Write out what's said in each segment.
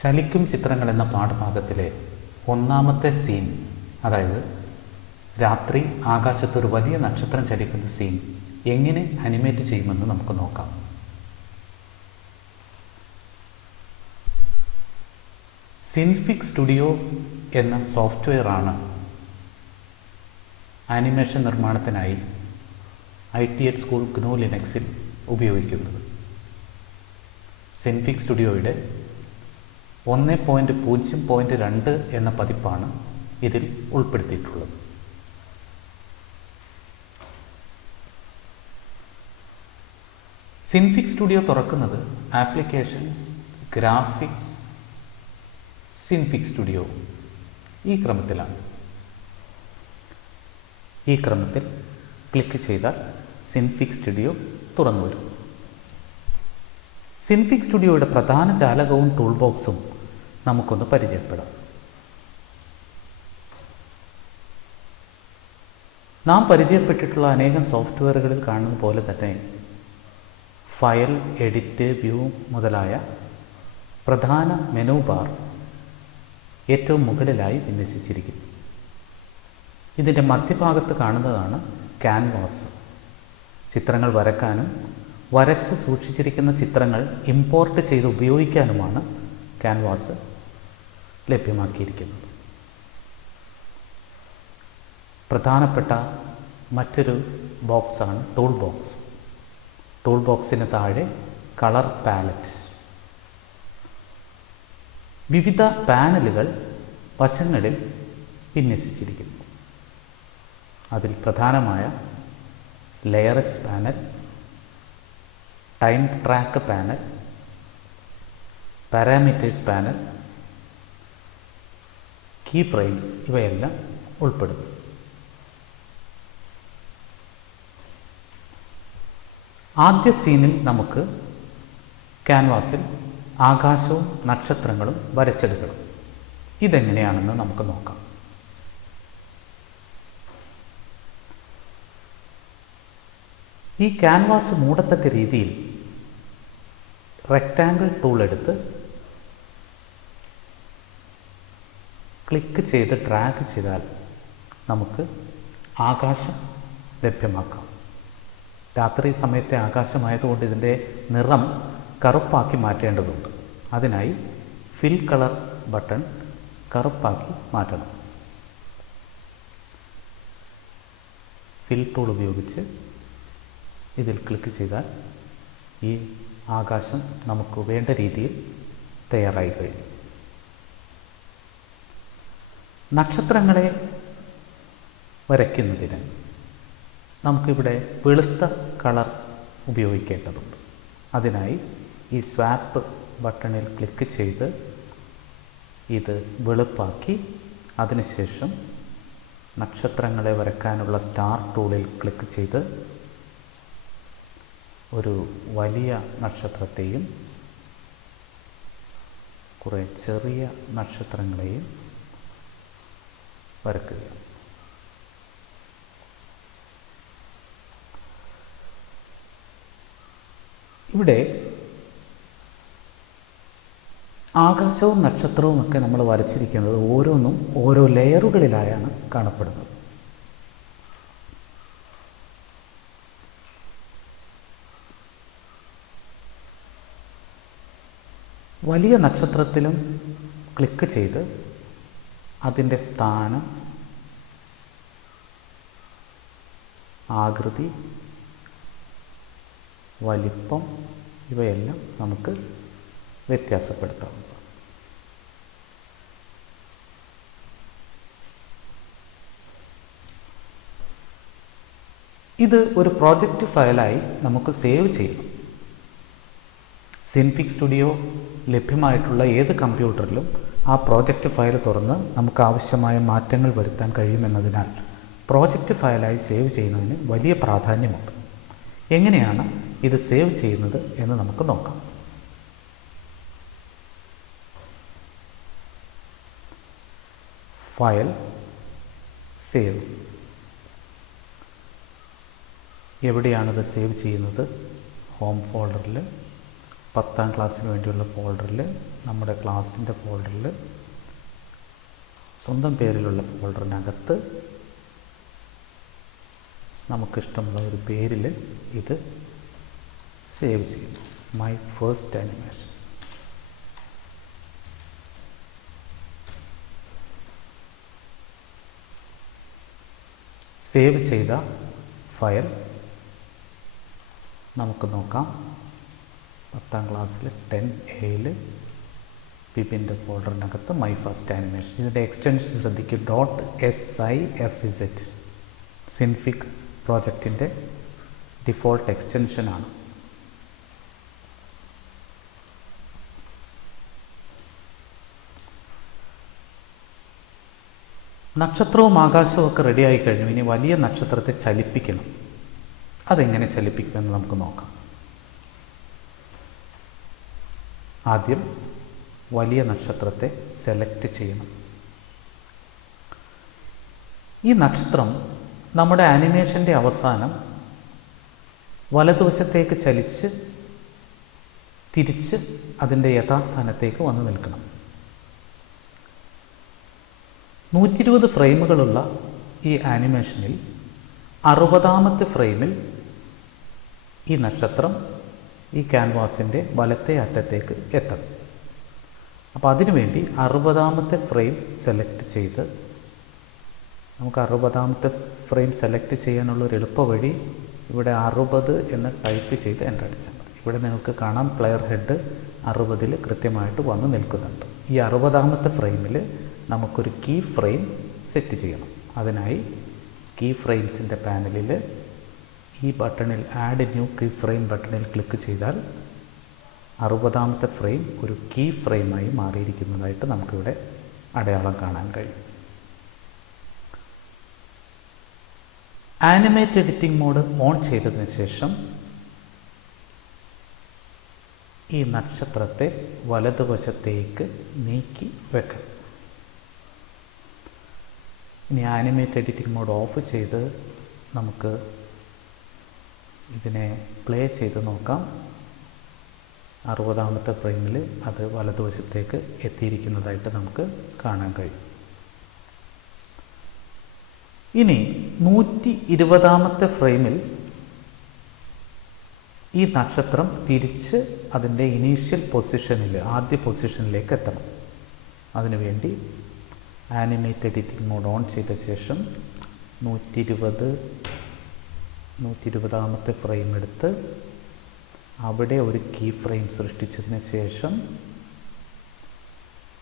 ചലിക്കും ചിത്രങ്ങൾ എന്ന പാഠഭാഗത്തിലെ ഒന്നാമത്തെ സീൻ, അതായത് രാത്രി ആകാശത്തൊരു വലിയ നക്ഷത്രം ചലിക്കുന്ന സീൻ എങ്ങനെ അനിമേറ്റ് ചെയ്യുമെന്ന് നമുക്ക് നോക്കാം. സിൻഫിക് സ്റ്റുഡിയോ എന്ന സോഫ്റ്റ്വെയറാണ് ആനിമേഷൻ നിർമ്മാണത്തിനായി ITH സ്കൂൾ GNU ലിനക്സിൽ ഉപയോഗിക്കുന്നത്. സിൻഫിക് സ്റ്റുഡിയോയുടെ 1.0.2 എന്ന പതിപ്പാണ് ഇതിൽ ഉൾപ്പെടുത്തിയിട്ടുള്ളത്. സിൻഫിക് സ്റ്റുഡിയോ തുറക്കുന്നത് ആപ്ലിക്കേഷൻസ്, ഗ്രാഫിക്സ്, സിൻഫിക് സ്റ്റുഡിയോ ഈ ക്രമത്തിലാണ്. ഈ ക്രമത്തിൽ ക്ലിക്ക് ചെയ്താൽ സിൻഫിക് സ്റ്റുഡിയോ തുറന്നു വരും. സിൻഫിക് സ്റ്റുഡിയോയുടെ പ്രധാന ജാലകവും ടൂൾ ബോക്സും നമുക്കൊന്ന് പരിചയപ്പെടാം. നാം പരിചയപ്പെട്ടിട്ടുള്ള അനേകം സോഫ്റ്റ്വെയറുകളിൽ കാണുന്ന പോലെ തന്നെ ഫയൽ, എഡിറ്റ്, വ്യൂ മുതലായ പ്രധാന മെനു ബാർ ഏറ്റവും മുകളിലായി വിന്യസിച്ചിരിക്കുന്നു. ഇതിൻ്റെ മധ്യഭാഗത്ത് കാണുന്നതാണ് ക്യാൻവാസ്. ചിത്രങ്ങൾ വരയ്ക്കാനും വരച്ച് സൂക്ഷിച്ചിരിക്കുന്ന ചിത്രങ്ങൾ ഇമ്പോർട്ട് ചെയ്ത് ഉപയോഗിക്കാനുമാണ് ക്യാൻവാസ് ലഭ്യമാക്കിയിരിക്കുന്നത്. പ്രധാനപ്പെട്ട മറ്റൊരു ബോക്സാണ് ടൂൾ ബോക്സ്. ടൂൾ ബോക്സിന് താഴെ കളർ പാലറ്റ്. വിവിധ പാനലുകൾ വശങ്ങളിൽ വിന്യസിച്ചിരിക്കുന്നു. അതിൽ പ്രധാനമായ layers panel, time track panel, parameters panel, key frames ഇവയെല്ലാം ഉൾപ്പെടുന്നു. ആദ്യ സീനിൽ നമുക്ക് ക്യാൻവാസിൽ ആകാശവും നക്ഷത്രങ്ങളും വരച്ചെടുക്കണം. ഇതെങ്ങനെയാണെന്ന് നമുക്ക് നോക്കാം. ഈ ക്യാൻവാസ് മൂടത്തക്ക രീതിയിൽ റെക്റ്റാങ്കിൾ ടൂൾ എടുത്ത് ക്ലിക്ക് ചെയ്ത് ഡ്രാഗ് ചെയ്താൽ നമുക്ക് ആകാശം ലഭ്യമാക്കാം. രാത്രി സമയത്തെ ആകാശമായതുകൊണ്ട് ഇതിൻ്റെ നിറം കറുപ്പാക്കി മാറ്റേണ്ടതുണ്ട്. അതിനായി ഫിൽ കളർ ബട്ടൺ കറുപ്പാക്കി മാറ്റണം. ഫിൽ ടൂൾ ഉപയോഗിച്ച് ഇതിൽ ക്ലിക്ക് ചെയ്താൽ ഈ ആകാശം നമുക്ക് വേണ്ട രീതിയിൽ തയ്യാറായി കഴിഞ്ഞു. നക്ഷത്രങ്ങളെ വരയ്ക്കുന്നതിന് നമുക്കിവിടെ വെളുത്ത കളർ ഉപയോഗിക്കേണ്ടതുണ്ട്. അതിനായി ഈ സ്വാപ്പ് ബട്ടണിൽ ക്ലിക്ക് ചെയ്ത് ഇത് വെളുപ്പാക്കി അതിനുശേഷം നക്ഷത്രങ്ങളെ വരയ്ക്കാനുള്ള സ്റ്റാർ ടൂളിൽ ക്ലിക്ക് ചെയ്ത് ഒരു വലിയ നക്ഷത്രത്തെയും കുറേ ചെറിയ നക്ഷത്രങ്ങളെയും വരയ്ക്കുക. ഇവിടെ ആകാശവും നക്ഷത്രവും ഒക്കെ നമ്മൾ വരച്ചിരിക്കുന്നത് ഓരോന്നും ഓരോ ലെയറുകളിലായാണ് കാണപ്പെടുന്നത്. വലിയ നക്ഷത്രത്തിലും ക്ലിക്ക് ചെയ്ത് അതിൻ്റെ സ്ഥാനം, ആകൃതി, വലിപ്പം ഇവയെല്ലാം നമുക്ക് വ്യത്യാസപ്പെടുത്താം. ഇത് ഒരു പ്രോജക്റ്റ് ഫയലായി നമുക്ക് സേവ് ചെയ്യണം. സിൻഫിക് സ്റ്റുഡിയോ ലഭ്യമായിട്ടുള്ള ഏത് കമ്പ്യൂട്ടറിലും ആ പ്രോജക്റ്റ് ഫയൽ തുറന്ന് നമുക്ക് ആവശ്യമായ മാറ്റങ്ങൾ വരുത്താൻ കഴിയുമെന്നതിനാൽ പ്രോജക്റ്റ് ഫയലായി സേവ് ചെയ്യുന്നതിന് വലിയ പ്രാധാന്യമുണ്ട്. എങ്ങനെയാണ് ഇത് സേവ് ചെയ്യുന്നത് എന്ന് നമുക്ക് നോക്കാം. File, save. എവിടെയാണിത് സേവ് ചെയ്യുന്നത്? ഹോം ഫോൾഡറിൽ 10ാം ക്ലാസ്സിന് വേണ്ടിയുള്ള ഫോൾഡറിൽ, നമ്മുടെ ക്ലാസ്സിൻ്റെ ഫോൾഡറിൽ, സ്വന്തം പേരിലുള്ള ഫോൾഡറിനകത്ത് നമുക്കിഷ്ടമുള്ള ഒരു പേരിൽ ഇത് സേവ് ചെയ്യുന്നു. My first animation. സേവ് ചെയ്ത ഫയൽ നമുക്ക് നോക്കാം. 10ാം ക്ലാസ്സിൽ 10A പിബിൻ്റെ ഫോൾഡറിനകത്ത് മൈ ഫസ്റ്റ് ആനിമേഷൻ. ഇതിൻ്റെ എക്സ്റ്റൻഷൻ ശ്രദ്ധിക്കും. .sifz സിൻഫിക് പ്രോജക്റ്റിൻ്റെ ഡിഫോൾട്ട് എക്സ്റ്റൻഷനാണ്. നക്ഷത്രവും ആകാശവും ഒക്കെ റെഡിയായി കഴിഞ്ഞു. ഇനി വലിയ നക്ഷത്രത്തെ ചലിപ്പിക്കണം. അതെങ്ങനെ ചലിപ്പിക്കുമെന്ന് നമുക്ക് നോക്കാം. ആദ്യം വലിയ നക്ഷത്രത്തെ സെലക്ട് ചെയ്യണം. ഈ നക്ഷത്രം നമ്മുടെ ആനിമേഷൻ്റെ അവസാനം വലതുവശത്തേക്ക് ചലിച്ച് തിരിച്ച് അതിൻ്റെ യഥാസ്ഥാനത്തേക്ക് വന്നു നിൽക്കണം. 120 ഫ്രെയിമുകളുള്ള ഈ ആനിമേഷനിൽ 60ാമത്തെ ഫ്രെയിമിൽ ഈ നക്ഷത്രം ഈ ക്യാൻവാസിൻ്റെ വലത്തെ അറ്റത്തേക്ക് എത്തണം. അപ്പോൾ അതിനുവേണ്ടി 60ാമത്തെ ഫ്രെയിം സെലക്ട് ചെയ്ത്, നമുക്ക് 60ാമത്തെ ഫ്രെയിം സെലക്ട് ചെയ്യാനുള്ളൊരു എളുപ്പ വഴി ഇവിടെ 60 എന്ന് ടൈപ്പ് ചെയ്ത് എൻ്റർ അടിച്ചാൽ മതി. ഇവിടെ നിങ്ങൾക്ക് കാണാം പ്ലെയർ ഹെഡ് 60ൽ കൃത്യമായിട്ട് വന്ന് നിൽക്കുന്നുണ്ട്. ഈ 60ാമത്തെ ഫ്രെയിമിൽ നമുക്കൊരു കീ ഫ്രെയിം സെറ്റ് ചെയ്യണം. അതിനായി കീ ഫ്രെയിംസിൻ്റെ പാനലിൽ ഈ ബട്ടണിൽ ആഡ് ന്യൂ കീ ഫ്രെയിം ബട്ടണിൽ ക്ലിക്ക് ചെയ്താൽ 60ാമത്തെ ഫ്രെയിം ഒരു കീ ഫ്രെയിമായി മാറിയിരിക്കുന്നതായിട്ട് നമുക്കിവിടെ അടയാളം കാണാൻ കഴിയും. ആനിമേറ്റ് എഡിറ്റിംഗ് മോഡ് ഓൺ ചെയ്തതിന് ശേഷം ഈ നക്ഷത്രത്തെ വലതുവശത്തേക്ക് നീക്കി വെക്കണം. ഇനി ആനിമേറ്റ് എഡിറ്റിംഗ് മോഡ് ഓഫ് ചെയ്ത് നമുക്ക് ഇതിനെ പ്ലേ ചെയ്ത് നോക്കാം. 60ാമത്തെ ഫ്രെയിമിൽ അത് വലതുവശത്തേക്ക് എത്തിയിരിക്കുന്നതായിട്ട് നമുക്ക് കാണാൻ കഴിയും. ഇനി 120ാമത്തെ ഫ്രെയിമിൽ ഈ നക്ഷത്രം തിരിച്ച് അതിൻ്റെ ഇനീഷ്യൽ പൊസിഷനിൽ, ആദ്യ പൊസിഷനിലേക്ക് എത്തണം. അതിനുവേണ്ടി ആനിമേറ്റ് എഡിറ്റിംഗ് മോഡ് ഓൺ ചെയ്ത ശേഷം 120ാമത്തെ ഫ്രെയിം എടുത്ത് അവിടെ ഒരു കീ ഫ്രെയിം സൃഷ്ടിച്ചതിന് ശേഷം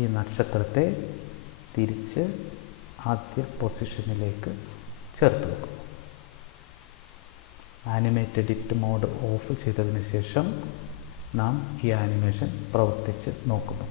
ഈ നക്ഷത്രത്തെ തിരിച്ച് ആദ്യ പൊസിഷനിലേക്ക് ചേർത്ത് വെക്കും. ആനിമേറ്റ് എഡിറ്റ് മോഡ് ഓഫ് ചെയ്തതിന് ശേഷം നാം ഈ ആനിമേഷൻ പ്രവർത്തിച്ച് നോക്കുന്നു.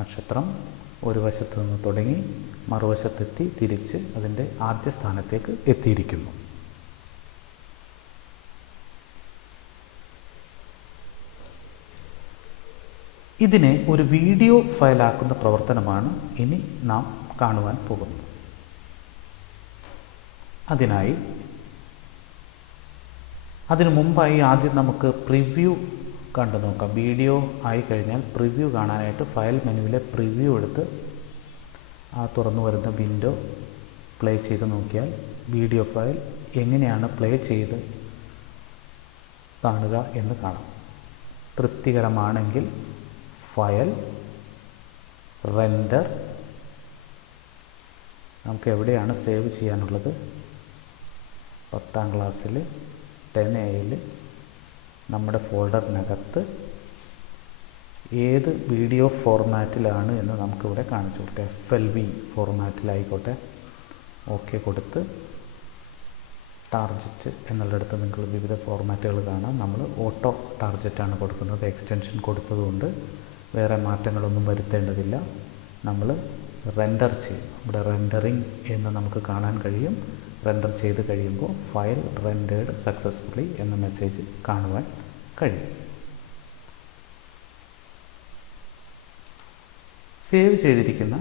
നക്ഷത്രം ഒരു വശത്ത് നിന്ന് തുടങ്ങി മറുവശത്തെത്തി തിരിച്ച് അതിൻ്റെ ആദ്യ സ്ഥാനത്തേക്ക് എത്തിയിരിക്കുന്നു. ഇതിനെ ഒരു വീഡിയോ ഫയലാക്കുന്ന പ്രവർത്തനമാണ് ഇനി നാം കാണുവാൻ പോകുന്നത്. അതിനു മുമ്പായി ആദ്യം നമുക്ക് പ്രിവ്യൂ കണ്ടു നോക്കാം. വീഡിയോ ആയി കഴിഞ്ഞാൽ പ്രിവ്യൂ കാണാനായിട്ട് ഫയൽ മെനുവിലെ പ്രിവ്യൂ എടുത്ത് ആ തുറന്നു വരുന്ന വിൻഡോ പ്ലേ ചെയ്ത് നോക്കിയാൽ വീഡിയോ ഫയൽ എങ്ങനെയാണ് പ്ലേ ചെയ്ത് കാണുക എന്ന് കാണാം. തൃപ്തികരമാണെങ്കിൽ ഫയൽ, റെൻഡർ, നമുക്ക് എവിടെയാണ് സേവ് ചെയ്യാനുള്ളത്? 10ാം ക്ലാസ്സിൽ 10A നമ്മുടെ ഫോൾഡറിനകത്ത് ഏത് വീഡിയോ ഫോർമാറ്റിലാണ് എന്ന് നമുക്കിവിടെ കാണിച്ചു കൊടുക്കാം. FLV ഫോർമാറ്റിലായിക്കോട്ടെ. ഓക്കെ കൊടുത്ത് ടാർജറ്റ് എന്നുള്ളിടത്ത് നിങ്ങൾ വിവിധ ഫോർമാറ്റുകൾ കാണാം. നമ്മൾ ഓട്ടോ ടാർജറ്റാണ് കൊടുക്കുന്നത്. എക്സ്റ്റൻഷൻ കൊടുത്തതുകൊണ്ട് വേറെ മാറ്റങ്ങളൊന്നും വരുത്തേണ്ടതില്ല. നമ്മൾ റെൻഡർ ചെയ്യും. ഇവിടെ റെൻഡറിങ് എന്ന് നമുക്ക് കാണാൻ കഴിയും. റെൻഡർ ചെയ്ത് കഴിയുമ്പോൾ ഫയൽ റെൻഡേർഡ് സക്സസ്ഫുള്ളി എന്ന മെസ്സേജ് കാണുവാൻ കഴിയും. സേവ് ചെയ്തിരിക്കുന്ന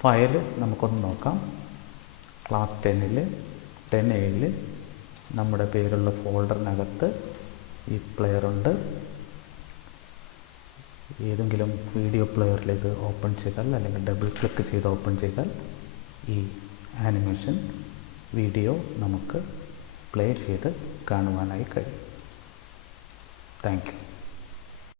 ഫയൽ നമുക്കൊന്ന് നോക്കാം. ക്ലാസ് 10A നമ്മുടെ പേരുള്ള ഫോൾഡറിനകത്ത് ഈ പ്ലെയറുണ്ട്. ഏതെങ്കിലും വീഡിയോ പ്ലെയറിൽ ഇത് ഓപ്പൺ ചെയ്താൽ അല്ലെങ്കിൽ ഡബിൾ ക്ലിക്ക് ചെയ്ത് ഓപ്പൺ ചെയ്താൽ ഈ ആനിമേഷൻ വീഡിയോ നമുക്ക് പ്ലേ ചെയ്ത് കാണുവാനായി കഴിയും. Thank you.